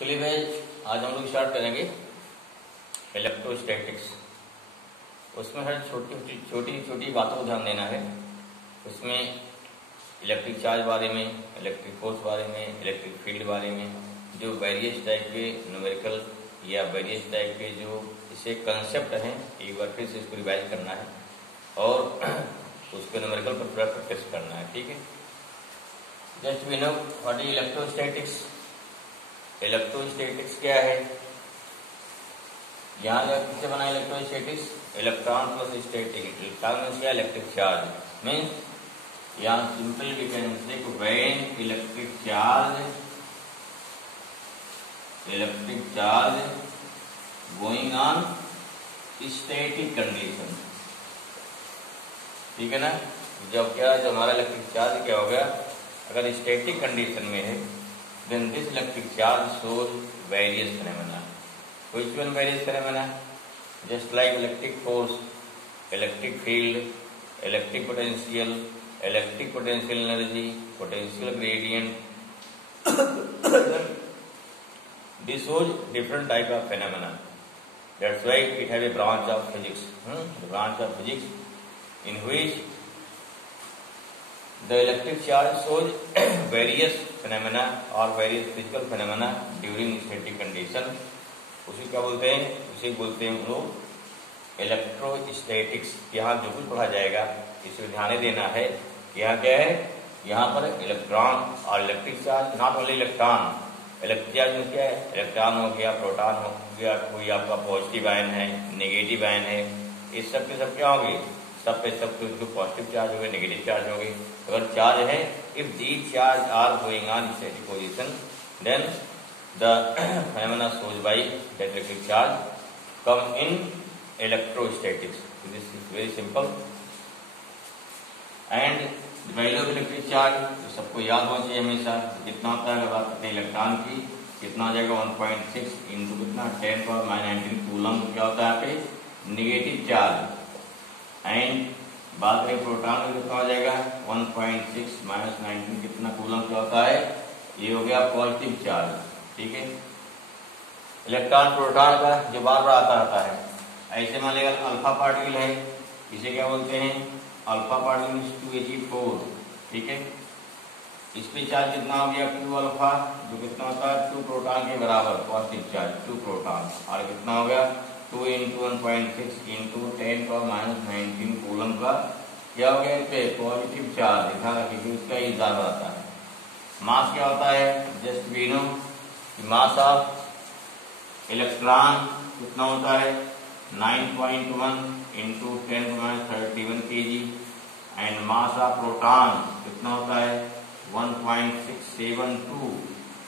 चलिए भाई, आज हम लोग स्टार्ट करेंगे इलेक्ट्रोस्टैटिक्स। उसमें हर छोटी छोटी बातों को ध्यान देना है। उसमें इलेक्ट्रिक चार्ज बारे में, इलेक्ट्रिक फोर्स बारे में, इलेक्ट्रिक फील्ड बारे में, जो वेरियस टाइप के न्यूमेरिकल या वेरियस टाइप के जो इसे कंसेप्ट हैं, एक बार फिर से इसको रिवाइज करना है और उसके न्यूमेरिकल पर पूरा प्रैक्टिस करना है। ठीक है, just we know what is electrostatics. Electrostatics क्या है? यहाँ किससे बना electrostatics? Electron plus static. Electron means क्या? इलेक्ट्रिक चार्ज मीन्स यहाँ simple we can say when electric charge going on static condition. ठीक है ना? जब हमारा इलेक्ट्रिक चार्ज क्या हो गया, अगर स्टैटिक कंडीशन में है, then this electric charge shows various phenomena. Which one various phenomena? Just like electric force, electric field, electric potential energy, potential gradient. This shows different type of phenomena. That's why it has a branch of physics. The branch of physics in which the electric charge shows various phenomena or various physical phenomena during static condition. उसे क्या बोलते हैं? उसे बोलते हैं हम लोग electrostatics. यहाँ जो कुछ पढ़ा जाएगा इसमें ध्यान देना है। यहाँ क्या है? यहाँ पर इलेक्ट्रॉन और electric charge, not only electron. Electric charge में क्या है? इलेक्ट्रॉन हो गया, प्रोटॉन हो गया, कोई आपका पॉजिटिव आयन है, नेगेटिव आयन है, इस सब के सब क्या होंगे? सब पे सब पॉजिटिव चार्ज हो गए, नेगेटिव चार्ज हो गए। अगर चार्ज है, if these charge are going on static position, then the phenomena shown by that electric charge come in electrostatics. This is very simple. And the value of electric charge तो सबको याद होना चाहिए हमेशा। कितना होता है? अगर बात करते हैं इलेक्ट्रॉन की, कितना हो जाएगा? 1.6 इंटू कितना? 10⁻19 कूलम। क्या होता है यहाँ पे? Negative charge. एंड बात करें प्रोटॉन में, कितना हो जाएगा? 1.6 - 19 कितना कूलम क्या होता है? ये हो गया पॉजिटिव चार्ज। ठीक है, इलेक्ट्रॉन प्रोटॉन का जो बार बार आता रहता है। ऐसे मान लेगा अल्फा पार्टिकल है, इसे क्या बोलते हैं? Alpha particle 2Ag4। ठीक है, इस पे चार्ज कितना हो गया? 2 अल्फा, जो कितना होता है? 2 प्रोटॉन के बराबर पॉजिटिव चार्ज, 2 प्रोटॉन। और कितना हो गया? 2 × 1.6 × 10⁻19 कूलम का क्या हो गया? इस पे पॉजिटिव चार्ज। ध्यान रखिए इसका इज़ार आता है। मास क्या होता है? Just we know mass of electron कितना होता है? 9.1 × 10⁻31 kg। And mass of proton कितना होता है? 1.672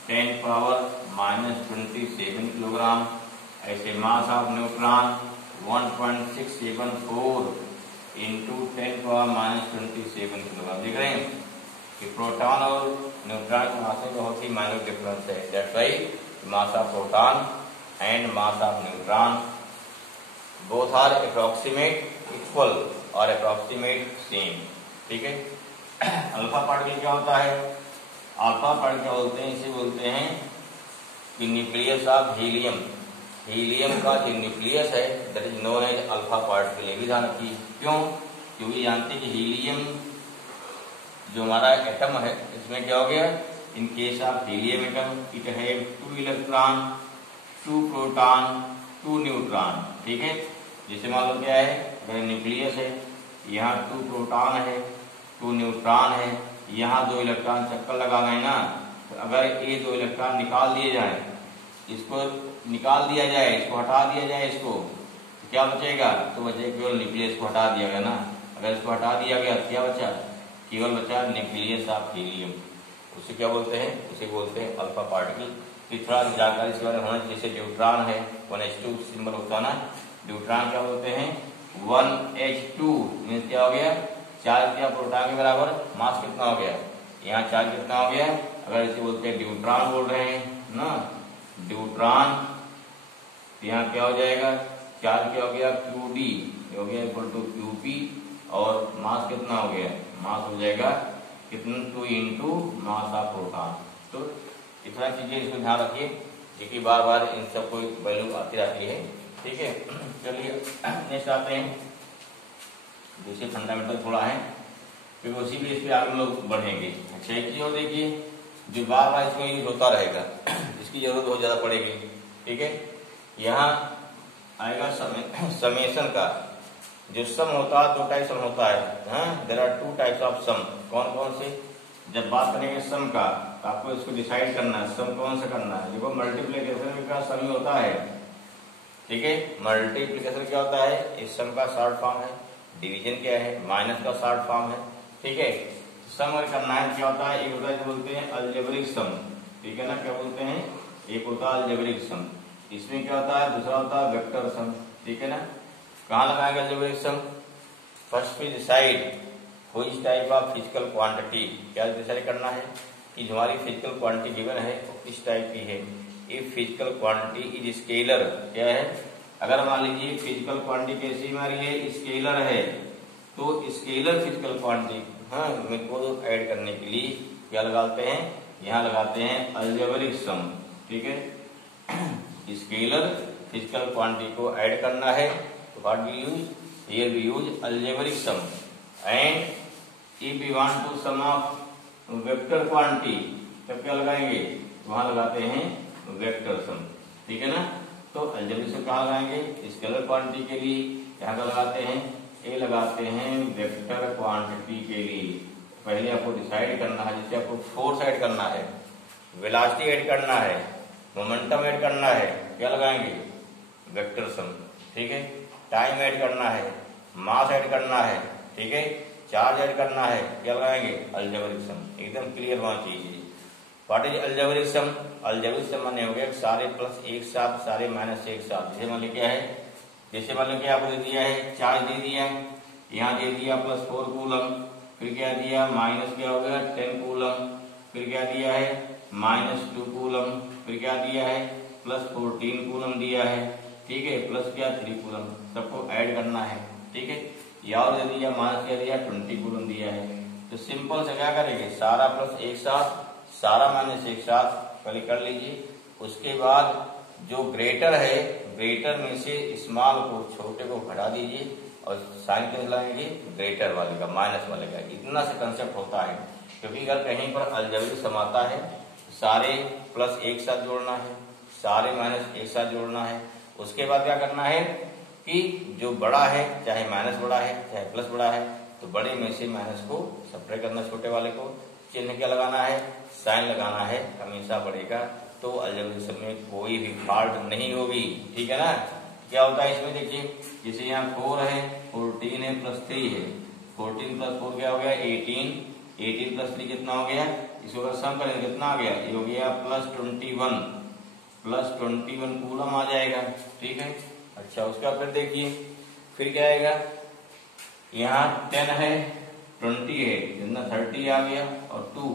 10⁻27 किलोग्राम। ऐसे मास ऑफ न्यूट्रॉन 1.674 × 10⁻27 किलोग्राम। देख रहे हैं कि प्रोटॉन और न्यूट्रॉन के मास में बहुत ही माइनर डिफरेंस है। That's why mass of proton and mass of neutron both are approximate equal और अप्रॉक्सीमेट सेम। ठीक है, अल्फा पार्टिकल क्या होता है? अल्फा पार्टिकल क्या बोलते हैं? इसे बोलते हैं कि न्यूक्लियस ऑफ हीलियम। हीलियम का जो न्यूक्लियस है that is known as alpha particle. ये भी ध्यान रखिए। क्यों? क्योंकि जानते हैं कि हीलियम जो हमारा एटम है, इसमें क्या हो गया? In case of helium atom it have 2 electron, 2 proton, 2 neutron. ठीक है, जैसे मान लो क्या है? अगर न्यूक्लियस है, यहाँ 2 प्रोटॉन है, 2 न्यूट्रॉन है, यहाँ 2 इलेक्ट्रॉन चक्कर लगा गए ना, तो अगर ये 2 इलेक्ट्रॉन निकाल दिए जाए, इसको निकाल दिया जाए, इसको हटा दिया जाए, इसको तो क्या बचेगा? तो बचेगा केवल न्यूक्लियस को हटा दिया गया ना। अगर इसको हटा दिया गया क्या बचा? केवल बचा न्यूक्लियस ऑफ हीलियम। उसे क्या बोलते हैं? उसे बोलते हैं अल्फा पार्टिकल। की थोड़ा जानकारी इसके बारे में होना। जैसे न्यूट्रॉन है, 1H2 सिंबल होता है ना। न्यूट्रॉन क्या बोलते हैं? 1H2 मीन्स क्या हो गया? चार्ज क्या? प्रोटॉन के बराबर। मास कितना हो गया? यहाँ चार्ज कितना हो गया? अगर इसे बोलते हैं न्यूट्रॉन बोल रहे हैं ना, न्यूट्रॉन, यहाँ क्या हो जाएगा? चार्ज क्या हो गया? QD हो गया इक्वल टू QP। और मास कितना हो गया? मास हो जाएगा कितना? 2 × मास ऑफ प्रोटॉन। तो इतना चीजें इसमें ध्यान रखिए। क्योंकि बार बार इन सबको वैल्यू आती रहती है। ठीक है, चलिए नेक्स्ट आते हैं। दूसरे फंडामेंटल थोड़ा है, क्योंकि उसी बेस पे आगे लोग बढ़ेंगे। अच्छा, एक चीज और देखिए, जो बार बार इसमें यूज होता रहेगा, इसकी जरूरत बहुत ज्यादा पड़ेगी। ठीक है, यहाँ आएगा समेशन का। जो सम होता है, 2 टाइप सम होता है। There are 2 types of some. कौन कौन से? जब बात करेंगे सम का, तो आपको इसको डिसाइड करना है सम कौन सा करना है। देखो, मल्टीप्लीकेशन का सम ही होता है। ठीक है, मल्टीप्लीकेशन क्या होता है? इस सम का शॉर्ट फॉर्म है। डिवीजन क्या है? माइनस का शॉर्ट फॉर्म है। ठीक है, सम अगर करना है क्या होता है? एक होता है जो बोलते हैं अलजेब्रिक सम। ठीक है ना, क्या बोलते हैं? एक होता है अलजेब्रिक सम। इसमें क्या होता है? दूसरा होता है वेक्टर सम। ठीक है ना, कहाँ लगाएंगे अलजेब्रिक सम? फर्स्ट पे decide which type of physical quantity. क्या डिसाइड करना है कि जो हमारी फिजिकल क्वांटिटी गिवन है वो किस टाइप की है। If physical quantity is scalar, क्या है? अगर मान लीजिए फिजिकल क्वांटिटी कैसी हमारी है? स्केलर है, तो स्केलर फिजिकल क्वांटिटी को ऐड करने के लिए क्या लगाते हैं? यहाँ लगाते हैं अलजेब्रिक सम। ठीक है, स्केलर फिजिकल क्वांटिटी को ऐड करना है तो what we use? Here we use algebraic sum. And if we want to sum of vector quantity, तब क्या लगाएंगे? वहां लगाते हैं वेक्टर सम। ठीक है ना, तो अलजेब्रिक सम कहाँ लगाएंगे? स्केलर क्वांटिटी के लिए यहाँ का लगाते हैं, ये लगाते हैं वेक्टर क्वांटिटी के लिए। पहले आपको डिसाइड करना है, जैसे आपको फोर्स ऐड करना है, वेलोसिटी ऐड करना है, मोमेंटम ऐड करना है, क्या लगाएंगे? Vector sum. ठीक है, टाइम ऐड करना है, मास ऐड करना है, ठीक है, चार्ज ऐड करना है, क्या लगाएंगे? Algebraic sum. एकदम क्लियर होना चाहिए। What is algebraic sum? Algebraic sum माने हो गया सारे प्लस एक साथ, सारे माइनस एक साथ। जैसे मान लीजिए क्या है, जैसे मान लीजिए आपको दे दिया है चार्ज दे दिया है, यहाँ दे दिया +4 कूलम, फिर क्या दिया? माइनस क्या हो गया? 10 कूलम, फिर क्या दिया है? -2 कूलम, फिर क्या दिया है? +14 कूलम दिया है। ठीक है, प्लस क्या? 3 कूलम। सबको ऐड करना है। ठीक है, या और दे दिया माइनस क्या दिया? 20 कूलम दिया है। तो सिंपल से क्या करेंगे? सारा प्लस एक साथ, सारा माइनस एक साथ पहले कर लीजिए। उसके बाद जो ग्रेटर है, ग्रेटर में से स्मॉल को, छोटे को हटा दीजिए और साइन कैसे लगाएंगे? ग्रेटर वाले का, माइनस वाले का। इतना से कंसेप्ट होता है। क्योंकि अगर कहीं पर अलजेब्रिक सम आता है, सारे प्लस एक साथ जोड़ना है, सारे माइनस एक साथ जोड़ना है। उसके बाद क्या करना है कि जो बड़ा है, चाहे माइनस बड़ा है चाहे प्लस बड़ा है, तो बड़े में से माइनस को सब्ट्रैक्ट करना, छोटे वाले को। चिन्ह क्या लगाना है? साइन लगाना है हमेशा बड़े का। तो अलजेब्रिक सम में कोई भी फॉल्ट नहीं होगी। ठीक है ना। क्या होता है इसमें देखिए, जैसे यहाँ 4 है, 14 है, +3 है। 14 + 4 क्या हो गया? 18। 18 + 3 कितना हो गया? इसको अगर सम करेंगे कितना आ गया? ये हो गया +21। +21 कूलम आ जाएगा। ठीक है, अच्छा उसका फिर देखिए, फिर क्या आएगा? यहाँ 10 है, 20 है, कितना? 30 आ गया, और 2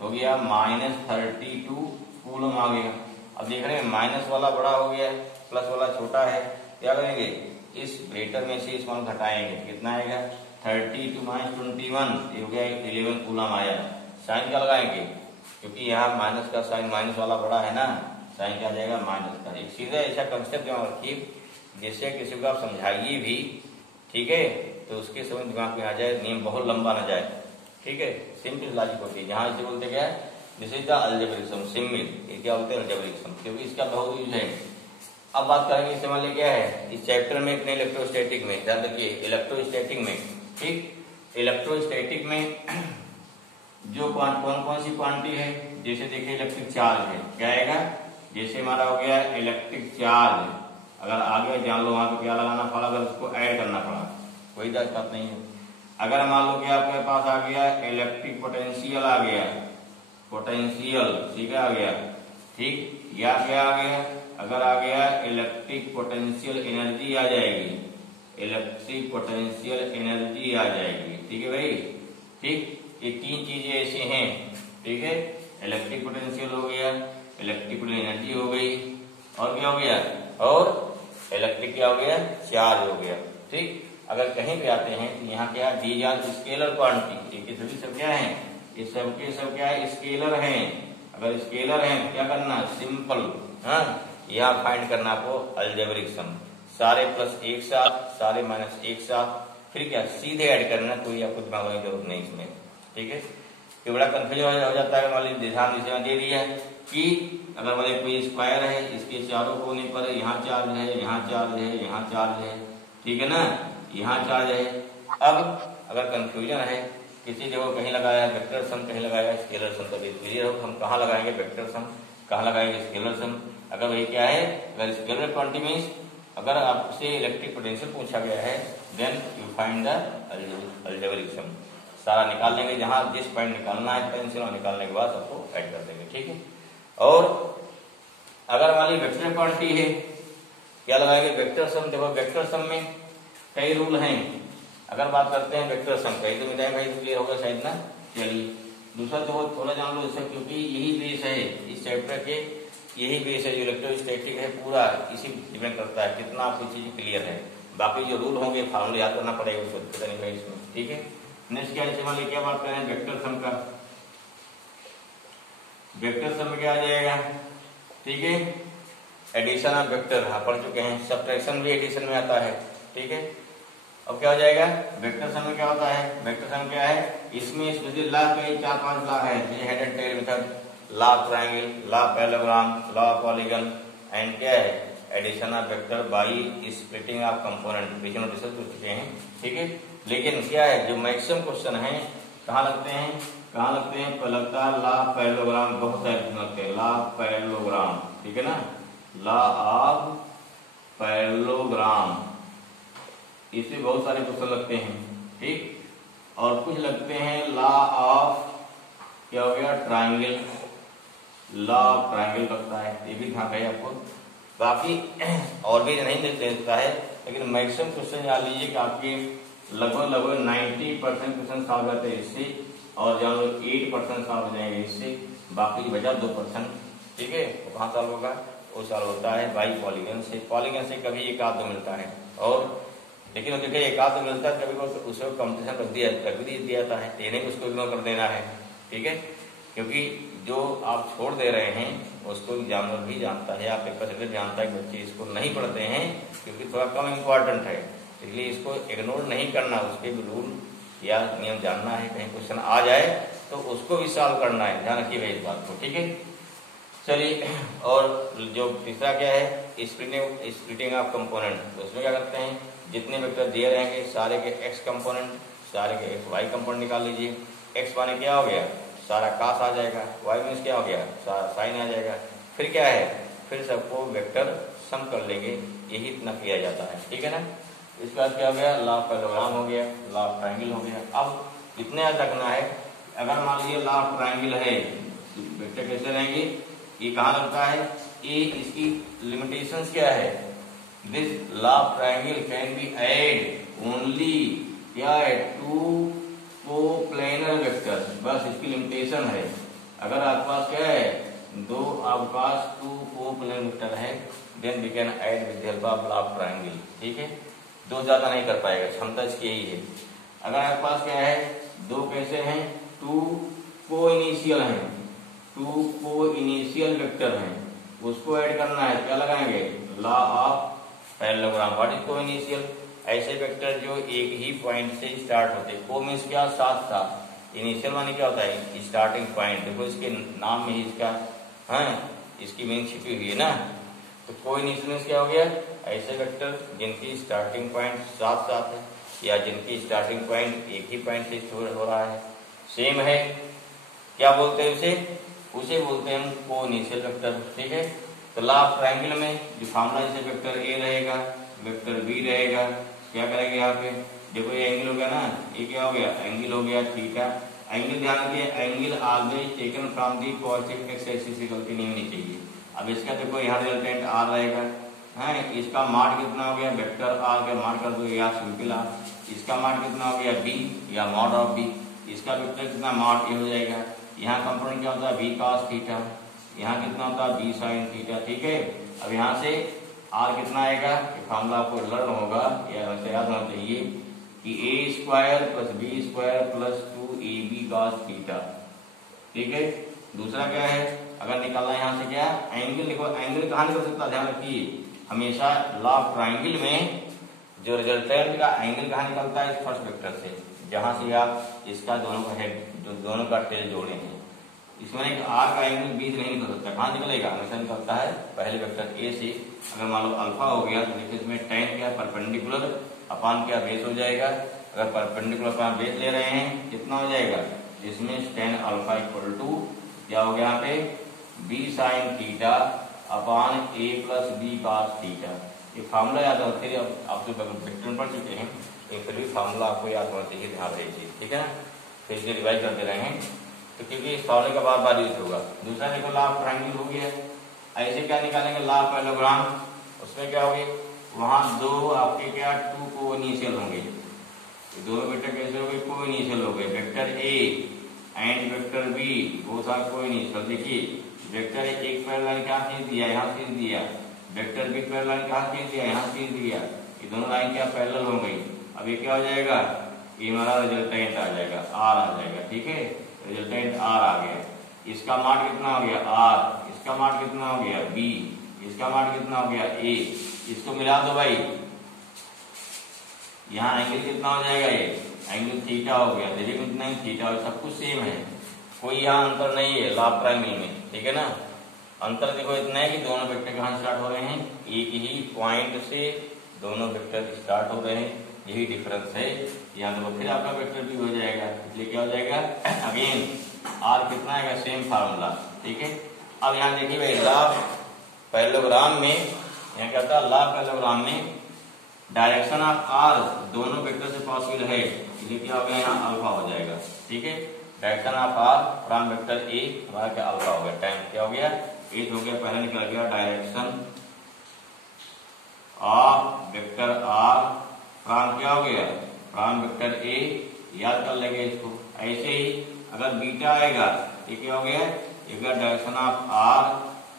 हो गया -32 कूलम आ गया। अब देख रहे हैं माइनस वाला बड़ा हो गया, प्लस वाला छोटा है। क्या करेंगे? इस ग्रेटर में से इस मान घटाएंगे, कितना आएगा? 32 - 21, ये हो गया 11 कूलम आया। साइन क्या लगाएंगे? क्योंकि यहाँ माइनस का साइन, माइनस वाला बड़ा है ना, साइन क्या आ जाएगा? माइनस का। एक सीधा ऐसा कंसेप्ट दिमाग रखिए, जिससे किसी को आप समझाइए भी, ठीक है, तो उसके समझ दिमाग में आ जाए, नियम बहुत लंबा ना जाए। ठीक है, सिंपल लॉजिक होती है। यहाँ इसे बोलते क्या है? This is the algebraic sum, simple. ये क्या बोलते हैं? अलजेब्रिक सम, क्योंकि इसका बहुत यूज है। अब बात करेंगे इससे मान क्या है इस चैप्टर में, इतने इलेक्ट्रोस्टैटिक में, ध्यान रखिए इलेक्ट्रोस्टैटिक में। ठीक, इलेक्ट्रोस्टैटिक में जो कौन सी क्वांटिटी है? जैसे देखिए इलेक्ट्रिक चार्ज है, क्या आएगा? जैसे हमारा हो गया इलेक्ट्रिक चार्ज, अगर आगे जान लो वहां तो क्या लगाना पड़ा? अगर उसको ऐड करना पड़ा, कोई बात नहीं है। अगर मान लो कि आपके पास आ गया इलेक्ट्रिक पोटेंशियल, आ गया पोटेंशियल, ठीक है, आ गया। ठीक, या क्या आ गया? अगर आ गया इलेक्ट्रिक पोटेंशियल एनर्जी आ जाएगी, इलेक्ट्रिक पोटेंशियल एनर्जी आ जाएगी। ठीक है भाई। ठीक, ये 3 चीजें ऐसे हैं। ठीक है, इलेक्ट्रिक पोटेंशियल हो गया, इलेक्ट्रिक एनर्जी हो गई, और क्या हो गया? और इलेक्ट्रिक क्या हो गया? चार्ज हो गया। ठीक, अगर कहीं पे आते हैं तो यहाँ क्या? These are scalar quantity. ये सभी सब क्या है? ये सबके सब क्या है? स्केलर हैं। अगर स्केलर हैं तो क्या करना? सिंपल हाँ, यहाँ फाइंड करना आपको अलजेब्रिक सम, सारे प्लस एक साथ, सारे माइनस एक साथ, फिर क्या सीधे ऐड करना, कोई आपको दिमाग की जरूरत नहीं इसमें, ठीक है। तो बड़ा कंफ्यूजन हो जाता है। मान लीजिए ध्यान से दे दिया है कि अगर मान लीजिए कोई स्क्वायर है, इसके चारों कोने पर यहाँ चार्ज है, यहाँ चार्ज है, यहाँ चार्ज है, ठीक है ना, यहाँ चार्ज है। अब अगर कंफ्यूजन है, किसी जगह कहीं लगाया है वेक्टर सम, कहीं लगाया है स्केलर सम, तभी क्लियर हो हम कहाँ लगाएंगे वेक्टर सम, कहाँ लगाएंगे स्केलर सम। अगर वही क्या है, अगर स्केलर क्वांटिटी मीन्स अगर आपसे इलेक्ट्रिक पोटेंशियल पूछा गया है, then you find the algebraic sum, सारा निकाल लेंगे, जहां जिस पॉइंट निकालना है पोटेंशियल निकालने के बाद सबको ऐड कर देंगे, ठीक है। और अगर हमारी वेक्टर क्वांटिटी है, क्या लगाएंगे वेक्टर सम। देखो वेक्टर सम में कई रूल हैं। अगर बात करते हैं वेक्टर सम, कहीं तो मिटाएगा, कहीं तो क्लियर होगा शायद ना। चलिए दूसरा तो थोड़ा जान लो इससे, क्योंकि यही बेस है इस चैप्टर के, यही बेस है जो इलेक्ट्रोस्टैटिक है, पूरा इसी डिपेंड करता है कितना आपकी चीज क्लियर है। बाकी जो रूल होंगे फार्मूले याद करना पड़ेगा, उसको पता नहीं भाई इसमें, ठीक है। नेक्स्ट क्या है, मान लीजिए क्या बात करें वेक्टर सम का, वेक्टर सम में क्या आ जाएगा, ठीक है। एडिशन ऑफ वेक्टर पढ़ चुके हैं, सब्ट्रैक्शन भी एडिशन में आता है, ठीक है। अब क्या हो जाएगा वेक्टर सम में क्या होता है, वेक्टर सम क्या है, इसमें स्पेशली लॉ कई 4-5 लॉ है, जैसे head and tail method, law of triangle, law of parallelogram, law of polygon, and क्या है addition of vector by splitting of component, बीच में डिस्कस कर चुके हैं, ठीक है। लेकिन क्या है जो मैक्सिमम क्वेश्चन है कहाँ लगते हैं, कहाँ लगते हैं, तो लगता है लॉ ऑफ पैरेललोग्राम, बहुत सारे क्वेश्चन लगते हैं, लॉ ऑफ पैरेललोग्राम, ठीक है ना, लॉ ऑफ पैरेललोग्राम, इसमें बहुत सारे क्वेश्चन लगते हैं, ठीक। और कुछ लगते हैं लॉ ऑफ क्या हो गया ट्रायंगल, लॉ ऑफ ट्रायंगल लगता है, ये भी ध्यान रहे आपको। बाकी और भी नहीं देता है, लेकिन मैक्सिमम क्वेश्चन जान लीजिए कि आपके लगभग 90% क्वेश्चन सॉल्व होते हैं इससे, और जान लो 8% सॉल्व हो जाएंगे इससे, बाकी बचा 2%, ठीक है। तो कहाँ सॉल्व होगा, वो सॉल्व होता है बाई पॉलीगन से, पॉलीगन से कभी एक आध दो मिलता है, और लेकिन देखिए एक आध दो मिलता है कभी उसको कंपटीशन रख दिया जाता है, ये नहीं उसको इग्नोर कर देना है, ठीक है। क्योंकि जो आप छोड़ दे रहे हैं उसको एग्जामिनर भी जानता है, आप पेपर सेक्रेटरी जानता है कि बच्चे इसको नहीं पढ़ते हैं क्योंकि थोड़ा कम इम्पोर्टेंट है, इसलिए इसको इग्नोर नहीं करना, उसके भी रूल या नियम जानना है, कहीं क्वेश्चन आ जाए तो उसको भी सॉल्व करना है, ध्यान रखिए इस बात को, ठीक है। चलिए और जो तीसरा क्या है स्प्लिटिंग ऑफ कंपोनेंट, तो उसमें क्या करते हैं जितने वेक्टर दिए रहेंगे सारे के एक्स कंपोनेंट, सारे के एक्स वाई कंपोनेंट निकाल लीजिए। एक्स माने क्या हो गया सारा कास आ जाएगा, वाई मीन्स क्या हो गया सारा साइन आ जाएगा, फिर क्या है फिर सबको वेक्टर सम कर लेंगे, यही इतना किया जाता है, ठीक है ना। इसके बाद क्या हो गया लॉ ऑफ पैरेललोग्राम हो गया, लॉ ऑफ ट्रायंगल हो गया। अब इतने याद रखना है, अगर मान लीजिए लॉ ऑफ ट्रायंगल है वेक्टर कैसे रहेंगे, ये कहाँ लगता है, ये इसकी लिमिटेशंस क्या है, this law of triangle can be add only क्या है टू कोप्लेनर वेक्टर, बस इसकी लिमिटेशन है। अगर आपके पास क्या है दो आपके पास टू कोप्लेनर वेक्टर है, then we can add with the help of law of triangle, ठीक है। दो ज्यादा नहीं कर पाएगा, क्षमता इसकी यही है। अगर आपके पास क्या है दो कैसे हैं टू को इनिशियल हैं, टू को इनिशियल वेक्टर हैं, उसको ऐड करना है, क्या लगाएंगे law of parallelogram. What is को इनिशियल, ऐसे वेक्टर जो एक ही पॉइंट से स्टार्ट होते हैं, को मीन्स क्या साथ साथ, इनिशियल माने क्या होता है स्टार्टिंग पॉइंट, देखो इसके नाम में ही इसका इसकी मीनिंग छिपी हुई है ना। तो को इनिशियल मीन्स क्या हो गया ऐसे वेक्टर जिनकी स्टार्टिंग पॉइंट साथ साथ है, या जिनकी स्टार्टिंग पॉइंट एक ही पॉइंट से शुरू हो रहा है, सेम है, क्या बोलते हैं उसे बोलते हैं को इनिशियल वेक्टर, ठीक है। तो लॉ ऑफ ट्रायंगल में जो फार्मूला जैसे वेक्टर ए रहेगा वेक्टर बी रहेगा, क्या करेंगे यहाँ पे देखो ये एंगल हो गया ना, ये क्या हो गया एंगल हो गया थीटा, एंगल ध्यान रखिए angle always taken from the positive x axis से गलती नहीं होनी चाहिए। अब इसका देखो यहाँ रिजल्टेंट आर रहेगा, इसका माड कितना हो गया वेक्टर आर का माड कर दो या सिंपल आर, इसका माड कितना हो गया बी या मॉड ऑफ बी, इसका वेक्टर कितना मॉड ए हो जाएगा। यहाँ कंपोनेंट क्या होता है बी कॉस थीटा, यहाँ कितना होता है बी साइन थीटा, ठीक है। अब यहाँ से आर कितना आएगा, फार्मूला आपको लर्न होगा या याद होना चाहिए कि A square plus B square plus 2ab cos थीटा, ठीक है। दूसरा क्या है अगर निकालना है यहाँ से क्या एंगल निकल, एंगल कहाँ निकल सकता है, ध्यान रखिए हमेशा लॉ ऑफ ट्राइंगल में जो रिजल्टेंट का एंगल कहाँ निकलता है, इस फर्स्ट वेक्टर से, जहां से आप इसका दोनों का हेड दोनों का टेल जोड़े हैं। इसमें एक आर का एंगल बीच नहीं निकल सकता, कहाँ निकलेगा, हमेशा निकलता है पहले वेक्टर ए से। अगर मान लो अल्फा हो गया तो देखिए इसमें टेन क्या परपेंडिकुलर अपान क्या बेस हो जाएगा। अगर परपेंडिकुलर अपान बेस ले रहे हैं कितना हो जाएगा, जिसमें टेन अल्फा इक्वल टू क्या हो गया यहाँ पे बी साइन थीटा अपान ए प्लस बी कॉस थीटा। ये फार्मूला याद हो, फिर आप जो वेक्टर में पढ़ चुके हैं ये फिर भी फार्मूला आपको याद होना चाहिए, ध्यान रखिए, ठीक है ना। फिर इसलिए रिवाइज करते रहे हैं तो क्योंकि इस फार्मूले का बार बार यूज होगा। दूसरा देखो लॉ ऑफ ट्रायंगल हो गया, ऐसे क्या निकालेंगे लॉ ऑफ पैरेललोग्राम, उसमें क्या होगी वहां दो आपके क्या टू को इनिशियल होंगे, दोनों वेक्टर कैसे हो गए को इनिशियल हो गए, vector A and vector B both are coinitial. देखिए वेक्टर एक पैरेलल क्या खींच दिया, यहाँ खींच दिया, वेक्टर बी पैरेलल कहाँ खींच दिया, यहाँ खींच दिया, ये दोनों लाइन क्या पैरेलल हो गई। अब ये क्या हो जाएगा, ये हमारा रिजल्टेंट आ जाएगा, आर आ जाएगा, ठीक है, रिजल्टेंट आर आ गया। इसका मान कितना हो गया आर, इसका मान कितना हो गया बी, इसका मान कितना हो गया ए, इसको मिला दो भाई, यहाँ एंगल कितना हो जाएगा, ये एंगल थीटा हो गया, देखिए कितना ही थीटा हो, सब कुछ सेम है, कोई यहाँ अंतर नहीं है लॉ ऑफ ट्रायंगल में, ठीक है ना। अंतर देखो इतना है कि दोनों वेक्टर कहाँ स्टार्ट हो रहे हैं, एक ही पॉइंट से दोनों वेक्टर स्टार्ट हो रहे हैं, यही डिफरेंस है। यहाँ देखो फिर आपका वेक्टर भी हो जाएगा, इसलिए क्या हो जाएगा अगेन आर कितना आएगा सेम फार्मूला, ठीक है। अब यहाँ देखिए भाई लॉ ऑफ पैरेललोग्राम में यहाँ क्या होता है, लॉ ऑफ पैरेललोग्राम में डायरेक्शन ऑफ आर दोनों वेक्टर से पॉसिबल है, इसलिए क्या हो गया यहाँ अल्फा हो जाएगा, ठीक है। Direction of R from vector A हमारा क्या अल्फा हो गया, टाइम क्या हो गया ए हो गया, पहले निकल गया direction of vector R from क्या हो गया फ्रॉम वेक्टर ए, याद कर लेंगे इसको। ऐसे ही अगर बीटा आएगा ये क्या हो गया, ये direction of R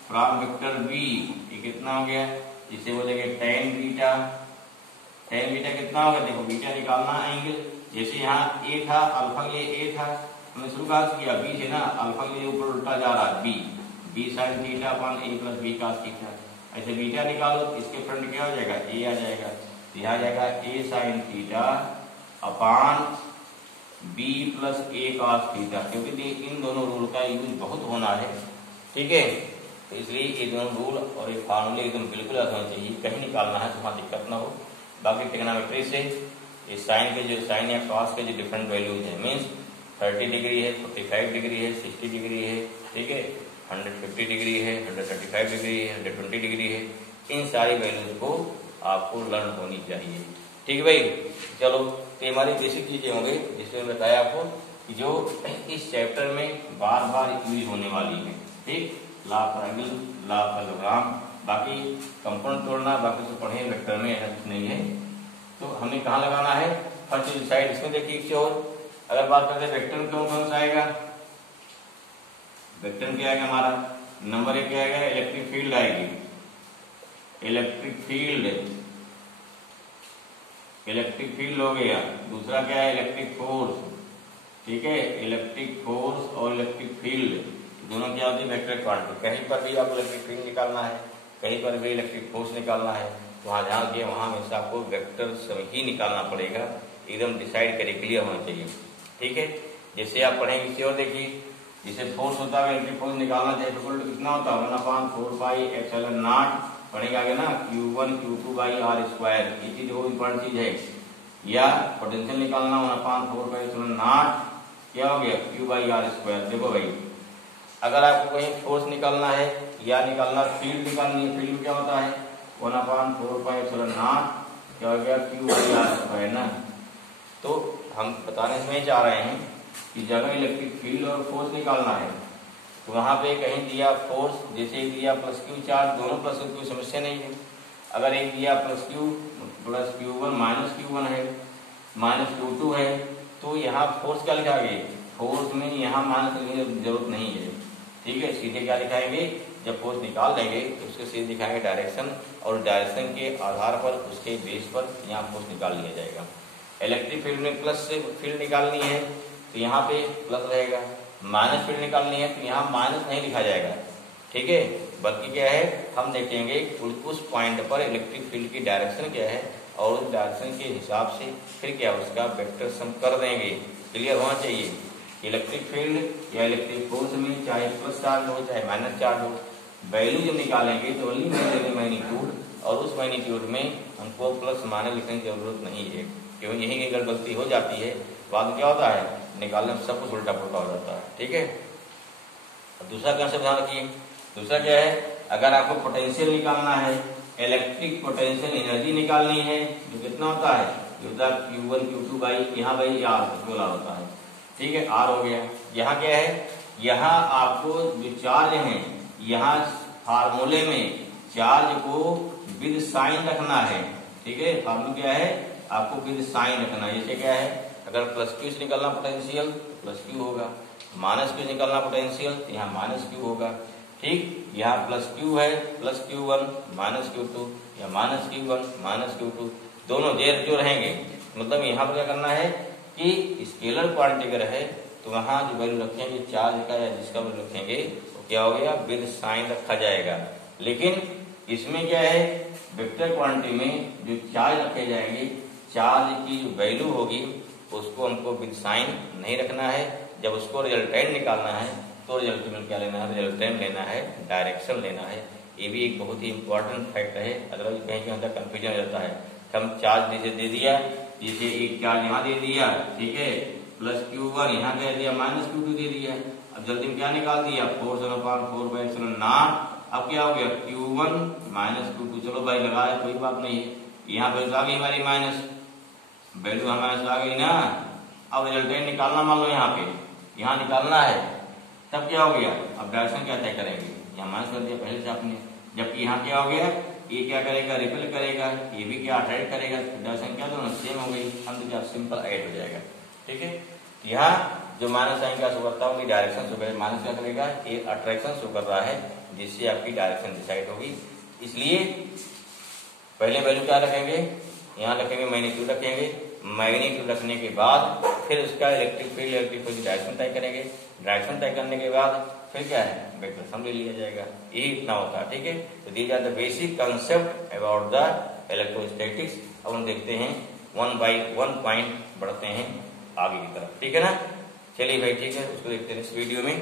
from vector B, ये कितना हो गया, इसे बोलेंगे टेन बीटा। टेन बीटा कितना होगा, देखो बीटा निकालना एंगल, जैसे यहाँ ए था अल्फा के लिए ए था, हमने शुरू किया बी से ना, अल्फा के लिए ऊपर उल्टा जा रहा है B, B sine theta upon A plus B cos theta. ऐसे बीटा निकालो इसके फ्रंट क्या हो जाएगा ए आ जाएगा, यहाँ आ जाएगा A sine theta upon B plus A cos theta, क्योंकि इन दोनों रूल का यूज बहुत होना है, ठीक है। तो इसलिए ये दोनों रूल और ये फार्मूले एकदम बिल्कुल याद होना चाहिए, कहीं निकालना है तो वहाँ दिक्कत ना हो। बाकी ट्रिग्नोमेट्री से इस साइन के जो साइन या कॉस के जो डिफरेंट वैल्यूज है, मीन्स 30 डिग्री है, 45 डिग्री है, 60 डिग्री है, ठीक है, 150 डिग्री है, 135 डिग्री है, 120 डिग्री है, इन सारी वैल्यूज को आपको लर्न होनी चाहिए, ठीक है भाई। चलो तो हमारी बेसिक चीजें होंगे जिसमें मैं बताया आपको कि जो इस चैप्टर में बार बार यूज होने वाली है, ठीक, law of triangle, law of parallelogram, बाकी कंपाउंड तोड़ना बाकी से पढ़े वेक्टर में ऐसा कुछ नहीं है। तो हमें कहाँ लगाना है, फर्स्ट साइड इसमें देखिए एक और अगर बात करते हैं वेक्टर में कौन सा आएगा, वेक्टर में क्या आएगा हमारा नंबर एक क्या आएगा, इलेक्ट्रिक फील्ड आएगी, इलेक्ट्रिक फील्ड, इलेक्ट्रिक फील्ड हो गया। दूसरा क्या है इलेक्ट्रिक फोर्स, ठीक है, इलेक्ट्रिक फोर्स और इलेक्ट्रिक फील्ड दोनों क्या होती है वेक्टर क्वांटिटी। कहीं पर भी आपको इलेक्ट्रिक फील्ड निकालना है, कहीं पर भी इलेक्ट्रिक फोर्स निकालना है, तो वहां ध्यान दिए वहां हमेशा आपको वेक्टर ही निकालना पड़ेगा, एकदम डिसाइड करके क्लियर होना चाहिए, ठीक है। जैसे आप पढ़ेंगे इसे और देखिए, जिसे फोर्स होता है इलेक्ट्रिक फोर्स निकालना चाहिए तो कितना होता है 1/4 पाई एप्सिलॉन नॉट, पढ़ेगा आगे ना Q1 Q2 by are square, ये चीज वो इम्पोर्टेंट चीज है। या पोटेंशियल निकालना 1/4 पाई एप्सिलॉन नॉट क्या हो गया Q बाई आर स्क्वायर। देखो भाई अगर आपको कहीं फोर्स निकालना है या निकालना फील्ड निकालनी है, फील्ड क्या होता है 1/4 पाई एप्सिलॉन नॉट क्या हो गया Q बाई आर स्क्वायर ना। तो हम बताने में चाह रहे हैं कि जब इलेक्ट्रिक फील्ड और फोर्स निकालना है तो वहां पे कहीं दिया फोर्स, जैसे दिया प्लस क्यू चार्ज, दोनों प्लस कोई समस्या नहीं है। अगर एक दिया प्लस Q1 माइनस Q1 है, माइनस Q2 है, तो यहाँ फोर्स क्या लिखाएंगे, फोर्स में यहाँ माइनस लिखने की जरूरत नहीं है, ठीक है। सीधे क्या लिखाएंगे, जब फोर्स निकाल लेंगे तो उसके सीधे दिखाएंगे डायरेक्शन, और डायरेक्शन के आधार पर उसके बेस पर यहाँ फोर्स निकाल लिया जाएगा। इलेक्ट्रिक फील्ड में प्लस से फील्ड निकालनी है तो यहाँ पे प्लस रहेगा, माइनस फील्ड निकालनी है तो यहाँ माइनस नहीं लिखा जाएगा, ठीक है, बल्कि क्या है हम देखेंगे उस पॉइंट पर इलेक्ट्रिक फील्ड की डायरेक्शन क्या है और उस डायरेक्शन के हिसाब से फिर क्या उसका वेक्टर सम कर देंगे। क्लियर होना चाहिए। इलेक्ट्रिक फील्ड या इलेक्ट्रिक फोर्स में चाहे प्लस चार्ज हो चाहे माइनस चार्ज हो, वैल्यू जब निकालेंगे तो ओनली मैग्नीट्यूड, और उस मैग्नीट्यूड में हमको प्लस माइनस लिखने की जरूरत नहीं है, क्योंकि यही अगर गलती हो जाती है बाद में क्या होता है निकालने में सब कुछ उल्टा पुल्टा हो जाता है। ठीक है, दूसरा कंसेप्ट ध्यान रखिए। दूसरा क्या है, अगर आपको पोटेंशियल निकालना है, इलेक्ट्रिक पोटेंशियल एनर्जी निकालनी है, जो कितना होता है Q1 Q2 बाई यहाँ बाई आर बोला होता है। ठीक है, आर हो गया। यहाँ क्या है, यहाँ आपको जो चार्ज है यहाँ फार्मूले में चार्ज को विद साइन रखना है। ठीक है, फार्मूला क्या है आपको विद साइन रखना है। जैसे क्या है, अगर प्लस क्यू से निकलना पोटेंशियल तो प्लस क्यू होगा, माइनस क्यू निकलना पोटेंशियल तो यहाँ माइनस क्यू होगा। ठीक, यहाँ प्लस क्यू है प्लस Q1 माइनस Q2 या माइनस Q1 माइनस Q2, दोनों जेर जो रहेंगे। मतलब यहाँ पर क्या करना है कि स्केलर क्वांटिटी अगर है तो वहाँ जो वैल्यू रखेंगे चार्ज का या जिसका वैल्यू रखेंगे तो क्या हो गया विद साइन रखा जाएगा। लेकिन इसमें क्या है वेक्टर क्वांटिटी में जो चार्ज रखे जाएंगे, चार्ज की जो वैल्यू होगी उसको हमको विद साइन नहीं रखना है। जब उसको रिजल्टेंट निकालना है तो रिजल्ट में क्या लेना है, रिजल्टेंट लेना है, डायरेक्शन लेना है। ये भी एक बहुत ही इंपॉर्टेंट फैक्ट है, अदरवाइज कहीं के अंदर कंफ्यूजन हो जाता है। हम चार्ज नीचे दे दिया, जैसे एक चार्ज यहाँ दे दिया, ठीक है, प्लस Q1 यहाँ दे दिया, माइनस Q2 दे दिया। अब जल्दी में क्या निकाल दिया 4/4/0। अब क्या हो गया Q1 माइनस Q2। चलो भाई लगाया कोई बात नहीं है, यहाँ वैल्यू आ गई हमारी माइनस, वैल्यू हमारे आ गई ना। अब रिजल्टेंट निकालना, मान लो यहाँ पे यहाँ निकालना है, तब क्या हो गया अब डायरेक्शन क्या तय करेंगे, यहाँ माइनस कर दिया पहले से आपने। जबकि यहाँ क्या हो गया, ये क्या करेगा रिपेल करेगा, ये भी क्या अट्रैक्ट करेगा, डायरेक्शन क्या दोनों सेम हो गई। हम तो क्या सिंपल ऐड हो जाएगा। ठीक है, यहाँ जो माइनस साइन का शो करता है उनकी डायरेक्शन शो करेगा, माइनस क्या करेगा ये अट्रैक्शन शो कर रहा है जिससे आपकी डायरेक्शन डिसाइड होगी। इसलिए पहले वैल्यू क्या रखेंगे, यहाँ रखेंगे मैग्नीट्यूड रखेंगे, मैग्नीट्यूड रखने के बाद फिर उसका इलेक्ट्रिक फील्ड डायरेक्शन तय करेंगे, डायरेक्शन तय करने के बाद फिर क्या है वेक्टर सम ले लिया जाएगा। यही इतना होता है। ठीक है, तो these are the basic concept about the electrostatics. अब हम देखते हैं 1 by 1 पॉइंट बढ़ते हैं आगे की तरफ। ठीक है ना, चलिए भाई ठीक है, उसको देखते हैं इस वीडियो में।